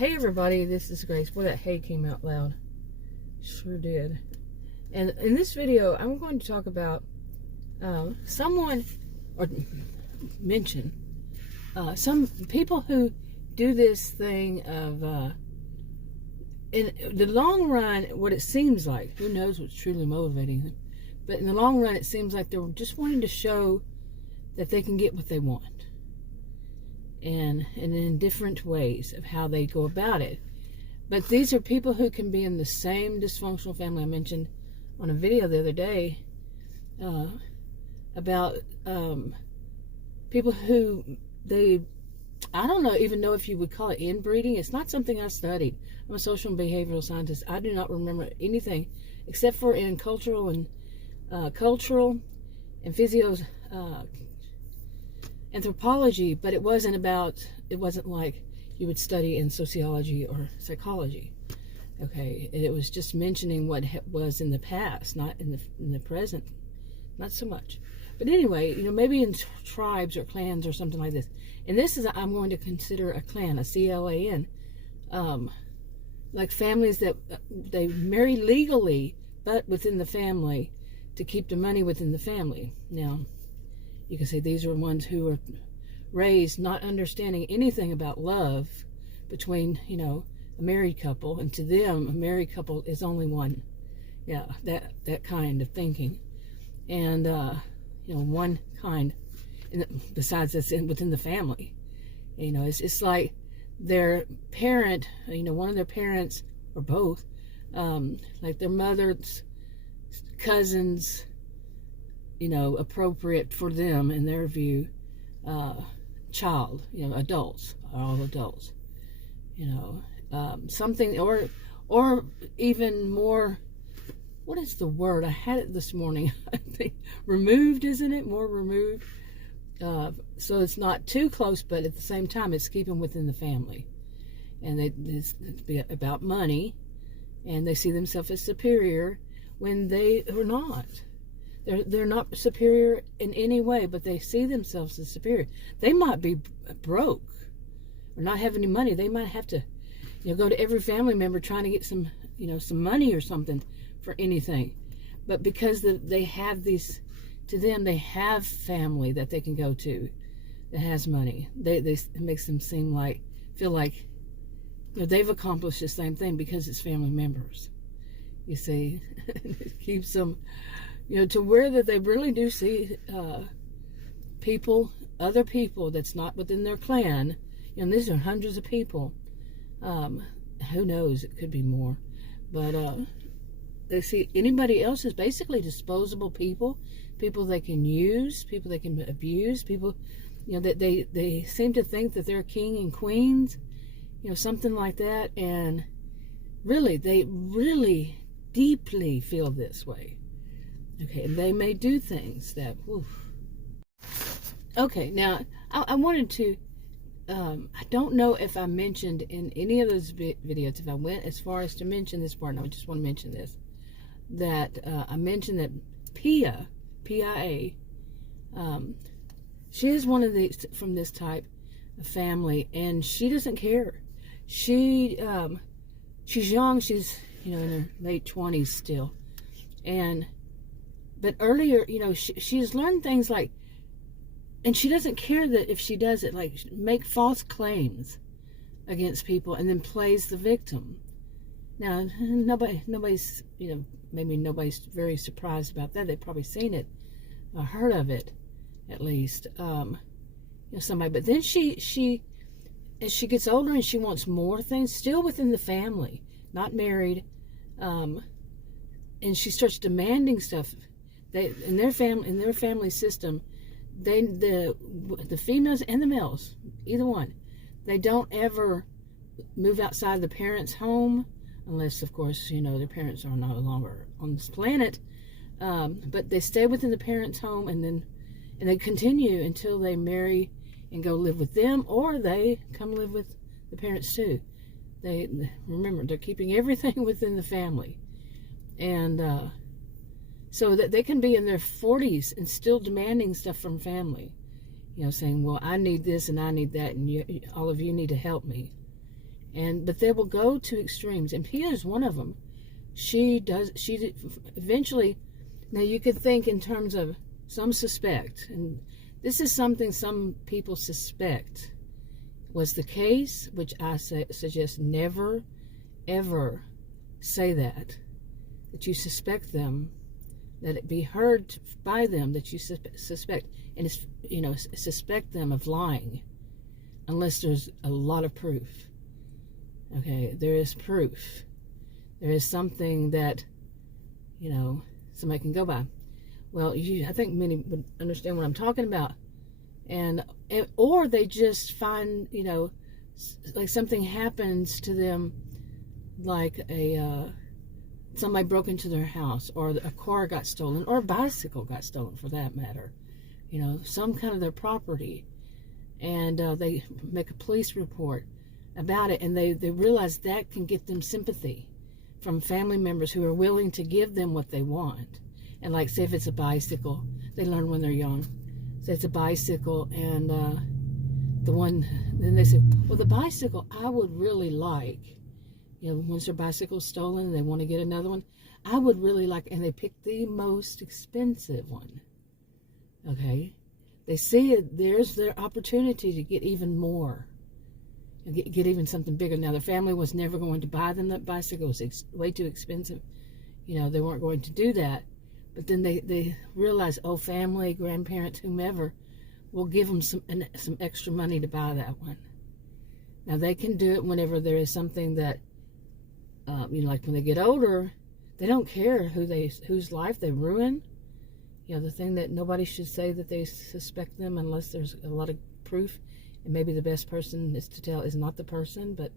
Hey everybody, this is Grace. Boy, that hey came out loud. Sure did. And in this video, I'm going to talk about mention some people who do this thing of, in the long run, what it seems like, who knows what's truly motivating them, but in the long run, it seems like they're just wanting to show that they can get what they want. And in different ways of how they go about it. But these are people who can be in the same dysfunctional family. I mentioned on a video the other day about people who I don't even know if you would call it inbreeding. It's not something I studied. I'm a social and behavioral scientist. I do not remember anything except for in cultural and anthropology, but it wasn't like you would study in sociology or psychology. Okay, it was just mentioning what was in the past, not in the present, not so much. But anyway, maybe in tribes or clans or something like this. And this is, I'm going to consider a clan, a CLAN, like families that they marry legally, but within the family to keep the money within the family. Now, you can say these are ones who are raised not understanding anything about love between, a married couple. And to them, a married couple is only one. Yeah, that kind of thinking. And, one kind, besides that's within the family. It's like their parent, one of their parents, or both, like their mother's cousins, appropriate for them in their view, child, adults, all adults, something, or even more, what is the word? I had it this morning. I think removed, isn't it? More removed. So it's not too close, but at the same time, it's keeping within the family. And it's about money, and they see themselves as superior when they are not. They're not superior in any way, but they see themselves as superior. They might be broke or not have any money. They might have to, go to every family member trying to get some, some money or something for anything. But because they have these, to them, they have family that they can go to that has money. It makes them feel like, they've accomplished the same thing because it's family members. You see, it keeps them, to where that they really do see other people that's not within their clan. These are hundreds of people. Who knows? It could be more. But they see anybody else as basically disposable people they can use, people they can abuse, people, that they seem to think that they're king and queens, something like that. And really, they really deeply feel this way. Okay, and they may do things that, oof. Okay, now, I wanted to, I don't know if I mentioned in any of those videos, if I went as far as to mention this part, and I just want to mention this, that I mentioned that Pia, P-I-A, she is one of these, from this type of family, and she doesn't care. She's young, she's, in her late 20s still, but earlier, she's learned things like, and she doesn't care that if she does it, like make false claims against people and then plays the victim. Now, nobody's, maybe nobody's very surprised about that. They've probably seen it, or heard of it, at least, somebody. But then as she gets older and she wants more things, still within the family, not married, and she starts demanding stuff. In their family system, the females and the males, either one, they don't ever move outside the parents' home, unless, of course, their parents are no longer on this planet. But they stay within the parents' home, and they continue until they marry and go live with them, or they come live with the parents too. Remember, they're keeping everything within the family. And so that they can be in their 40s and still demanding stuff from family. Saying, well, I need this and I need that, and all of you need to help me. But they will go to extremes, and Pia is one of them. She eventually, now you could think in terms of some suspect, and this is something some people suspect was the case, which I suggest never, ever say that you suspect them, that it be heard by them that you suspect, and it's, suspect them of lying, unless there's a lot of proof. Okay, there is proof. There is something that, somebody can go by. Well, I think many would understand what I'm talking about. Or they just find, like something happens to them, like somebody broke into their house, or a car got stolen, or a bicycle got stolen for that matter. Some kind of their property. And they make a police report about it, and they realize that can get them sympathy from family members who are willing to give them what they want. And like, say if it's a bicycle, they learn when they're young. Say it's a bicycle, and then they say, well, the bicycle I would really like, once their bicycle's stolen and they want to get another one, I would really like, and they pick the most expensive one. Okay? They see it, there's their opportunity to get even more. Get even something bigger. Now, the family was never going to buy them that bicycle. It was way too expensive. They weren't going to do that. But then they realize, family, grandparents, whomever, will give them some extra money to buy that one. Now, they can do it whenever there is something that, like when they get older, they don't care whose life they ruin. The thing that nobody should say that they suspect them unless there's a lot of proof. And maybe the best person is to tell is not the person, but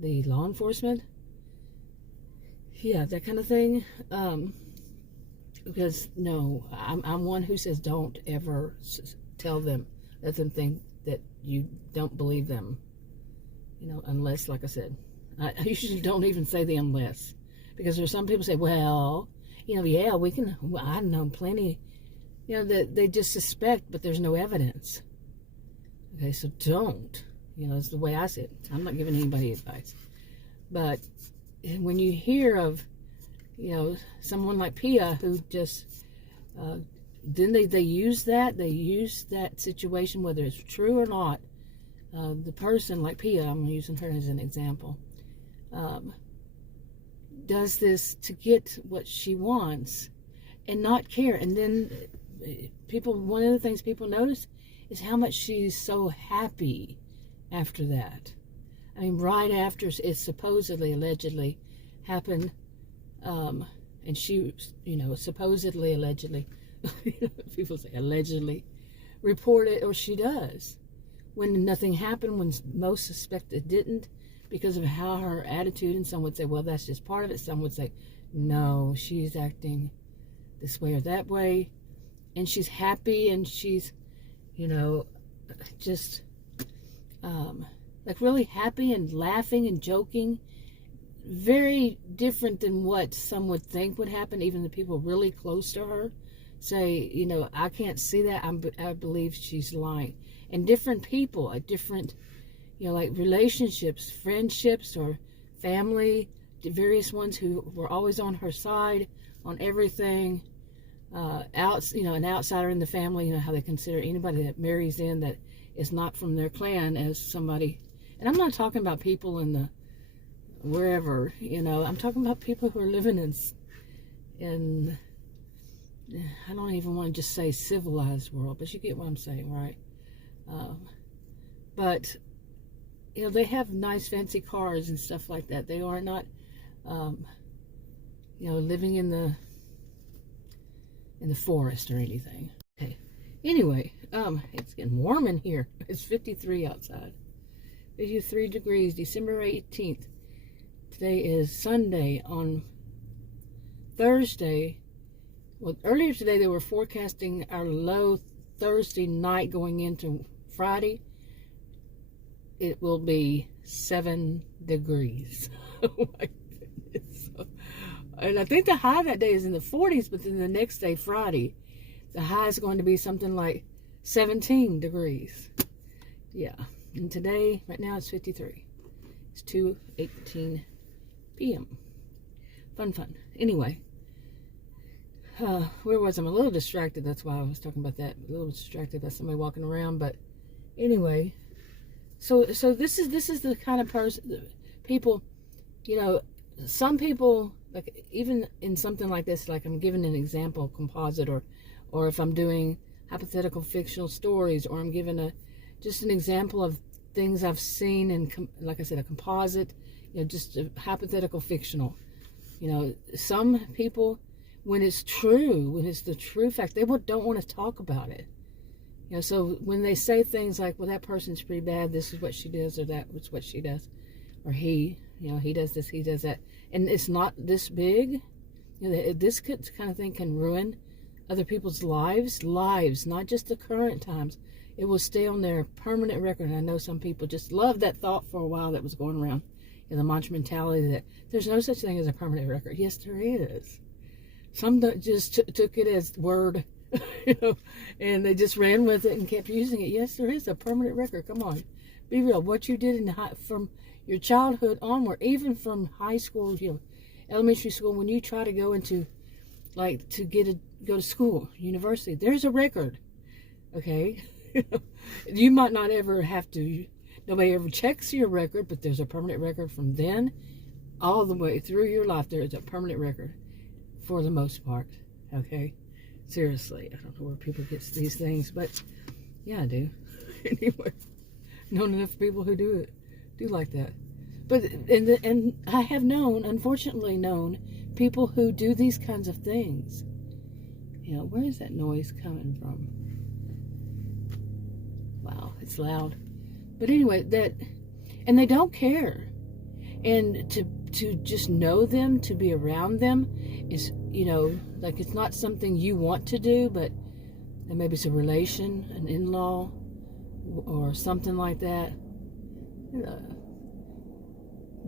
the law enforcement. Yeah, that kind of thing. Because, no, I'm one who says don't ever tell them, let them think that you don't believe them. Unless, like I said, I usually don't even say the unless. Because there's some people say, well, yeah, we can, I know plenty, that they just suspect, but there's no evidence. Okay, so don't. It's the way I say it. I'm not giving anybody advice. But when you hear of, someone like Pia who just, then they use that situation, whether it's true or not. The person like Pia, I'm using her as an example, does this to get what she wants and not care. And then one of the things people notice is how much she's so happy after that. I mean, right after it supposedly, allegedly happened, and she, supposedly, allegedly, people say allegedly, reported, or she does, when nothing happened, when most suspect it didn't, because of how her attitude. And some would say, well, that's just part of it. Some would say, no, she's acting this way or that way, and she's happy, and she's, just like really happy and laughing and joking. Very different than what some would think would happen. Even the people really close to her say, I can't see that. I believe she's lying. And different people at different, like relationships, friendships, or family, various ones who were always on her side on everything. An outsider in the family, how they consider anybody that marries in that is not from their clan as somebody. And I'm not talking about people in the wherever, I'm talking about people who are living in I don't even want to just say civilized world, but you get what I'm saying, right? But they have nice fancy cars and stuff like that. They are not living in the forest or anything. Okay. Anyway, it's getting warm in here. It's 53 outside. 53 degrees, December 18th. Today is Sunday. On Thursday, well, earlier today they were forecasting our low Thursday night going into Friday. It will be 7 degrees. Oh my goodness. And I think the high that day is in the 40s, but then the next day, Friday, the high is going to be something like 17 degrees. Yeah. And today, right now, it's 53. It's 2:18 p.m. Fun. Anyway, where was I? I'm a little distracted. That's why I was talking about that. A little distracted by somebody walking around. But anyway, so this is the kind of people, some people, like, even in something like this, like I'm giving an example composite, or if I'm doing hypothetical fictional stories, or I'm giving just an example of things I've seen, and like I said, a composite, just a hypothetical fictional. Some people, when it's the true fact, they don't want to talk about it. So when they say things like, well, that person's pretty bad, this is what she does, or that was what she does, or he does this, he does that, and it's not this big, this kind of thing can ruin other people's lives, not just the current times. It will stay on their permanent record. And I know some people just love that thought for a while that was going around, the mantra mentality that there's no such thing as a permanent record. Yes, there is. Some just took it as word, and they just ran with it and kept using it. Yes, there is a permanent record. Come on, be real. What you did from your childhood onward, even from high school, elementary school, when you try to go into, like, go to school, university, there's a record, okay? You might not ever have to, nobody ever checks your record, but there's a permanent record from then all the way through your life. There is a permanent record for the most part, okay? Seriously, I don't know where people get these things, but yeah, I do. Anyway, known enough people who do like that. But and I have unfortunately known people who do these kinds of things. Where is that noise coming from? Wow, it's loud. But anyway, and they don't care. And to just know them, to be around them is, like, it's not something you want to do, but maybe it's a relation, an in-law, or something like that.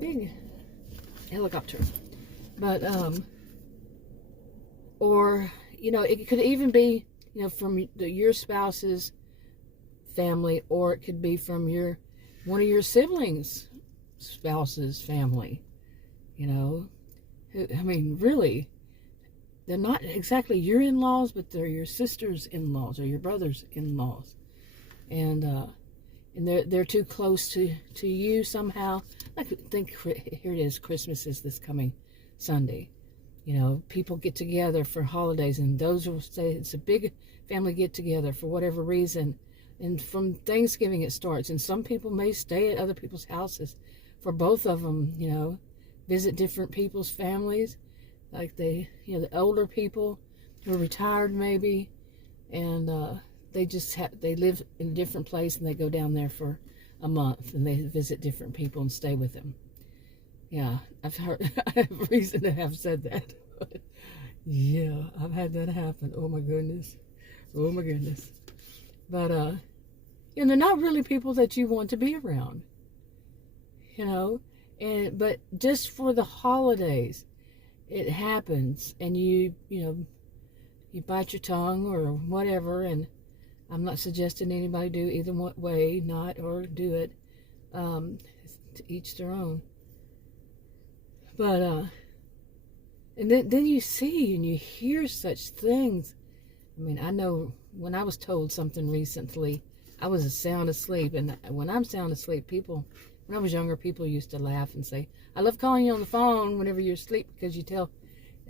Big helicopter. But, or, it could even be, from your spouse's family, or it could be from one of your siblings' spouse's family. Really, they're not exactly your in-laws, but they're your sister's in-laws or your brother's in-laws, and they're too close to you somehow. I think here it is. Christmas is this coming Sunday. People get together for holidays, and those will say it's a big family get together for whatever reason. And from Thanksgiving it starts, and some people may stay at other people's houses for both of them. Visit different people's families, like the older people who are retired maybe, and they live in a different place, and they go down there for a month, and they visit different people and stay with them. Yeah, I've heard. I have reason to have said that. Yeah, I've had that happen. Oh my goodness. But they're not really people that you want to be around. But just for the holidays, it happens, and you bite your tongue or whatever. And I'm not suggesting anybody do either way, not or do it. To each their own. But and then you see and you hear such things. I know when I was told something recently, I was sound asleep, and when I'm sound asleep, when I was younger, people used to laugh and say, I love calling you on the phone whenever you're asleep, because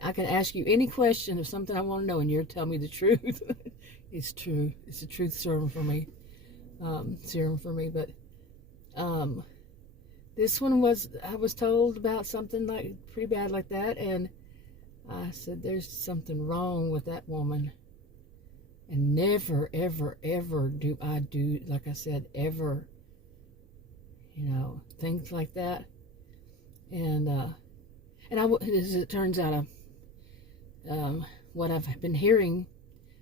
I can ask you any question of something I want to know, and you'll tell me the truth. It's true. It's a truth serum for me. But this one I was told about something like pretty bad like that, and I said, there's something wrong with that woman. And never, ever, ever do I do, like I said, ever, things like that. And as it turns out, what I've been hearing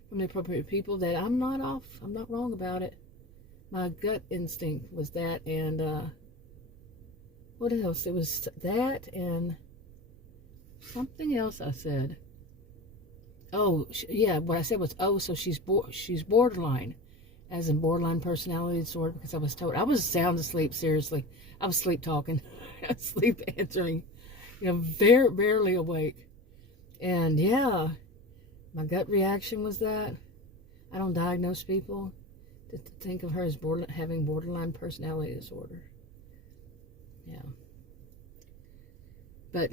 from the appropriate people, that I'm not wrong about it. My gut instinct was that, and what else? It was that and something else I said. Oh, yeah, what I said was, so she's borderline, as in borderline personality disorder, because I was told. I was sound asleep, seriously. I was sleep talking. asleep answering, very barely awake. And yeah, my gut reaction was that I don't diagnose people. To think of her as having borderline personality disorder. Yeah. But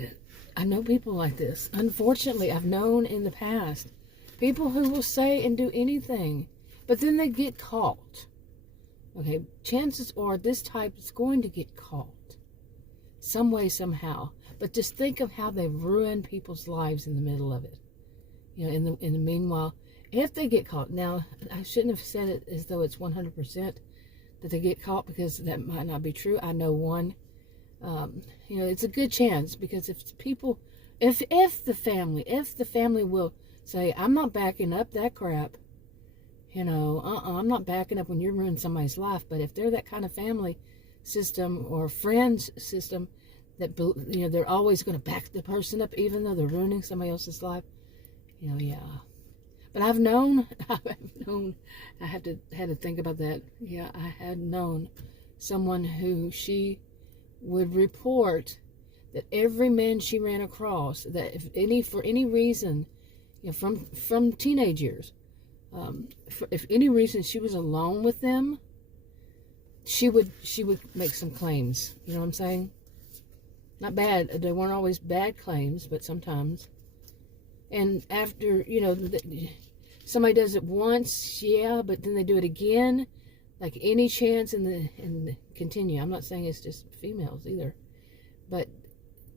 I know people like this. Unfortunately, I've known in the past people who will say and do anything, but then they get caught. Okay, chances are this type is going to get caught some way, somehow. But just think of how they've ruined people's lives in the middle of it. In the meanwhile, if they get caught, now I shouldn't have said it as though it's 100% that they get caught, because that might not be true. I know one. It's a good chance, because if the family will say, I'm not backing up that crap, I'm not backing up when you're ruining somebody's life. But if they're that kind of family system or friends system that, they're always going to back the person up even though they're ruining somebody else's life, yeah. But I've known, I had to think about that. Yeah, I had known someone who she would report that every man she ran across, that for any reason, from teenage years, if any reason she was alone with them, she would make some claims. You know what I'm saying? Not bad. They weren't always bad claims, but sometimes. And after, somebody does it once, yeah, but then they do it again, like any chance, and continue. I'm not saying it's just females either, but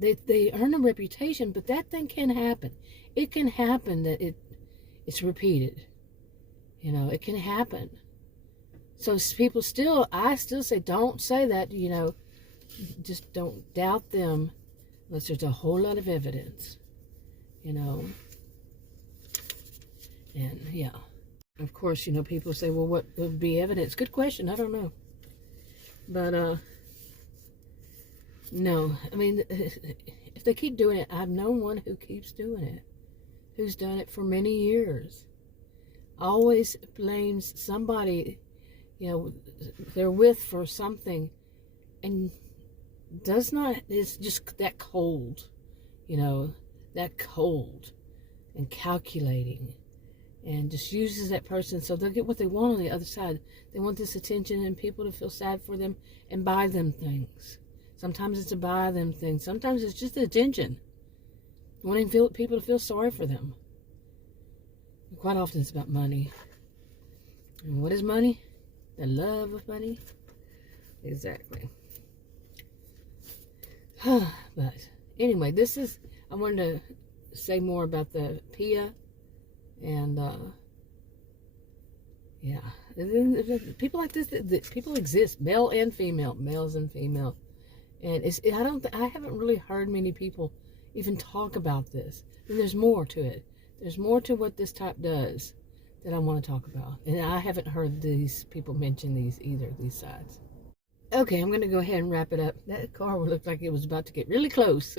they earn a reputation. But that thing can happen. It can happen that it's repeated. It can happen. So people I still say, don't say that. Just don't doubt them unless there's a whole lot of evidence. And yeah, of course, people say, well, what would be evidence? Good question. I don't know. But no, I mean, if they keep doing it, I've known one who keeps doing it, who's done it for many years, always blames somebody, they're with for something, and is just that cold, that cold and calculating, and just uses that person so they'll get what they want on the other side. They want this attention and people to feel sad for them and buy them things. Sometimes it's to buy them things. Sometimes it's just attention, wanting people to feel sorry for them. And quite often it's about money. And what is money? The love of money. Exactly. But anyway, I wanted to say more about the PIA, and yeah, people like this, people exist, male and female, males and female, and I haven't really heard many people even talk about this. And there's more to it. There's more to what this type does that I want to talk about, and I haven't heard these people mention these sides. Okay, I'm going to go ahead and wrap it up. That car looked like it was about to get really close.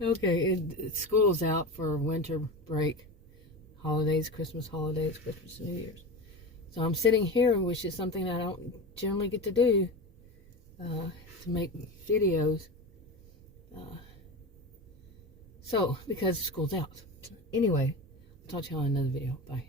Okay, school's out for winter break. Holidays, Christmas and New Year's. So I'm sitting here, which is something I don't generally get to do, to make videos. Because school's out. Anyway, I'll talk to y'all in another video. Bye.